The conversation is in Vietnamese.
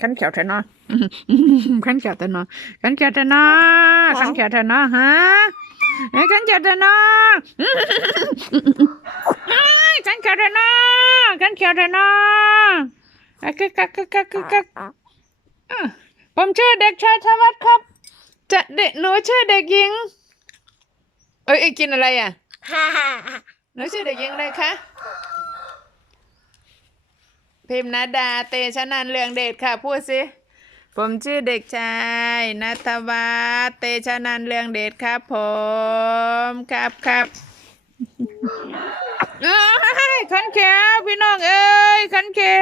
khánh chào thầy nó khánh chào thầy nó khánh chào thầy nó khánh chào thầy nó hả? Khánh chào thầy nó khánh chào thầy nó khánh chào thầy nó cái cái cái cái cái cái ผมชื่อเด็กชายธวัฒน์ครับ จะเด็กหนูชื่อเด็กหญิงเอ้ยเอ้ยกินอะไรอะหนูชื่อเด็กหญิงอะไรคะพิมนาดาเตชะนันเรืองเดชค่ะ พูดสิ ผมชื่อเด็กชายนัทวัฒน์เตชะนันเรืองเดชครับ ผมครับครับเอ้ยขันแขวพี่น้องเอ้ยขันแขว